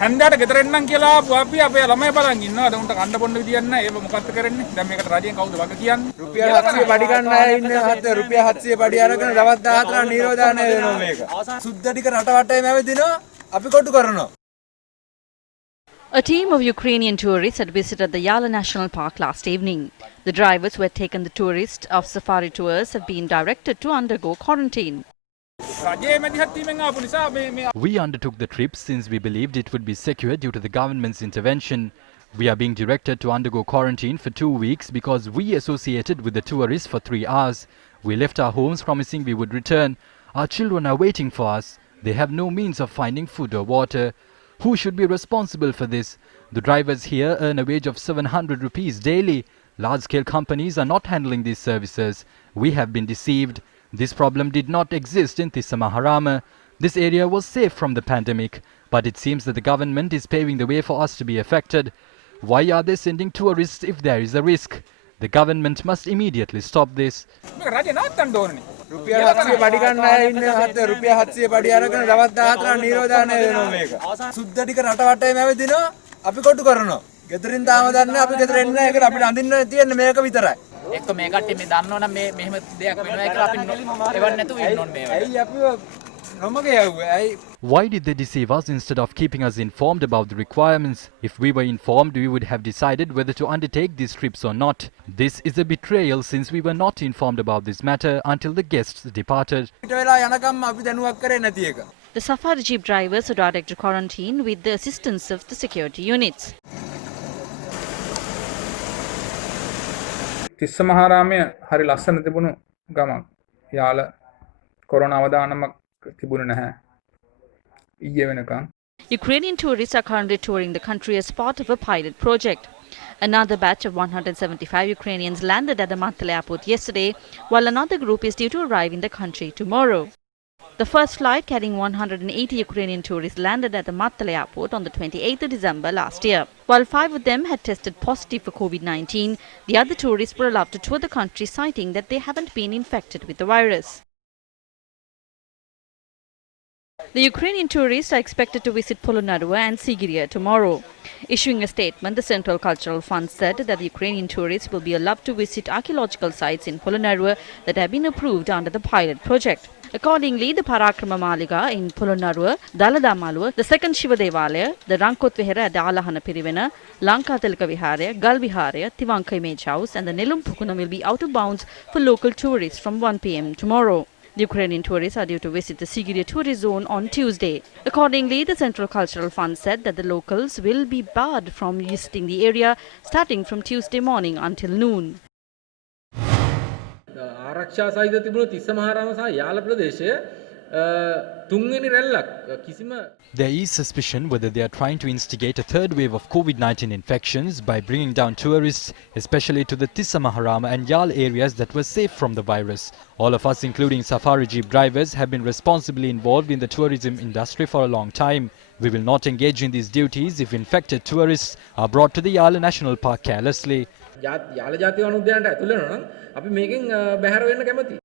හන්දට ගෙදර එන්නම් කියලා අපි අපේ ළමයි බලන් ඉන්නවා. උන්ට කන්න බොන්න විදියක් නැහැ. ඒක මොකක්ද කරන්නේ? දැන් මේකට රජයෙන් කවුද වග කියන්නේ? රුපියල් 700 පඩි ගන්න අය ඉන්නේ. රුපියල් 700 පඩි අරගෙන දවස් 14 නිරෝධානය වෙනවා මේක. සුද්ධ ටික රට වටේම ඇවිදිනවා. අපි කොටු කරනවා. A team of Ukrainian tourists had visited the Yala National Park last evening. The drivers who had taken the tourists of safari tours have been directed to undergo quarantine. We undertook the trip since we believed it would be secure due to the government's intervention. We are being directed to undergo quarantine for 2 weeks because we associated with the tourists for 3 hours. We left our homes promising we would return. Our children are waiting for us. They have no means of finding food or water. Who should be responsible for this? The drivers here earn a wage of 700 rupees daily. Large-scale companies are not handling these services. We have been deceived. This problem did not exist in Tissamaharama. This area was safe from the pandemic, but it seems that the government is paving the way for us to be affected. Why are they sending tourists if there is a risk? The government must immediately stop this. රුපියල් 700 පඩි ගන්න අය ඉන්නේ. රුපියල් 700 පඩි අරගෙන දවස් 14 නිරෝධානය වෙනවා මේක. සුද්ධ ටික රට වටේම ඇවිදිනවා. අපි කොටු කරනවා. ගෙදරින් තාම දන්නේ අපි ගෙදර එන්නේ නැහැ කියලා අපිට අඳින්න තියෙන්නේ මේක විතරයි. එක්ක මේ කට්ටිය මේ දන්නවනම් මේ මෙහෙම දෙයක් වෙනවා කියලා අපි එවන්න නැතුව ඉන්න ඕනේ මේවට. ඇයි අපිව නොමග යවුවේ? ඇයි Why did they deceive us instead of keeping us informed about the requirements? If we were informed, we would have decided whether to undertake these trips or not. This is a betrayal since we were not informed about this matter until the guests departed. පිට වෙලා යනකම් අපි දැනුවක් කරේ නැති එක. The safari jeep drivers are directed to quarantine with the assistance of the security units. තිස්සමහාරාමය හරි ලස්සන තිබුණු ගමක්. යාල කොරෝනා අවදානමක් තිබුණේ නැහැ. ඊයේ වෙනකන්. Ukrainian tourists are currently touring the country as part of a pilot project. Another batch of 175 Ukrainians landed at the Mattala airport yesterday, while another group is due to arrive in the country tomorrow. The first flight carrying 180 Ukrainian tourists landed at the Mattala airport on the 28th of December last year. While 5 of them had tested positive for COVID-19, the other tourists were allowed to tour the country, citing that they haven't been infected with the virus. The Ukrainian tourists are expected to visit Polonnaruwa and Sigiriya tomorrow. Issuing a statement, the Central Cultural Fund said that the Ukrainian tourists will be allowed to visit archaeological sites in Polonnaruwa that have been approved under the pilot project. Accordingly, the Parakrama Maliga in Polonnaruwa, Dalada Maluwa, the second Shiva Devalaya, the Rankot Vihara at the Alahana Pirivena, Lanka Tilaka Viharaya, Gal Viharaya, Tivanka Image House and the Nilum Pukuna will be out of bounds for local tourists from 1 p.m. tomorrow. The Ukrainian tourists are due to visit the Sigiriya tourist zone on Tuesday. Accordingly, the Central Cultural Fund said that the locals will be barred from visiting the area starting from Tuesday morning until noon. ආරක්ෂා සහිත තිබුණු තිස්සමහාරාම සහ යාල ප්‍රදේශයේ තුන්වෙනි රැල්ලක් කිසිම There is suspicion whether they are trying to instigate a third wave of COVID-19 infections by bringing down tourists, especially to the Tissamaharama and Yal areas that were safe from the virus. All of us, including safari jeep drivers, have been responsibly involved in the tourism industry for a long time. We will not engage in these duties if infected tourists are brought to the Yala National Park carelessly. Yala ජාතික වන උද්‍යානයට ඇතුල් වෙනවා නම් අපි මේකෙන් බැහැර වෙන්න කැමතියි.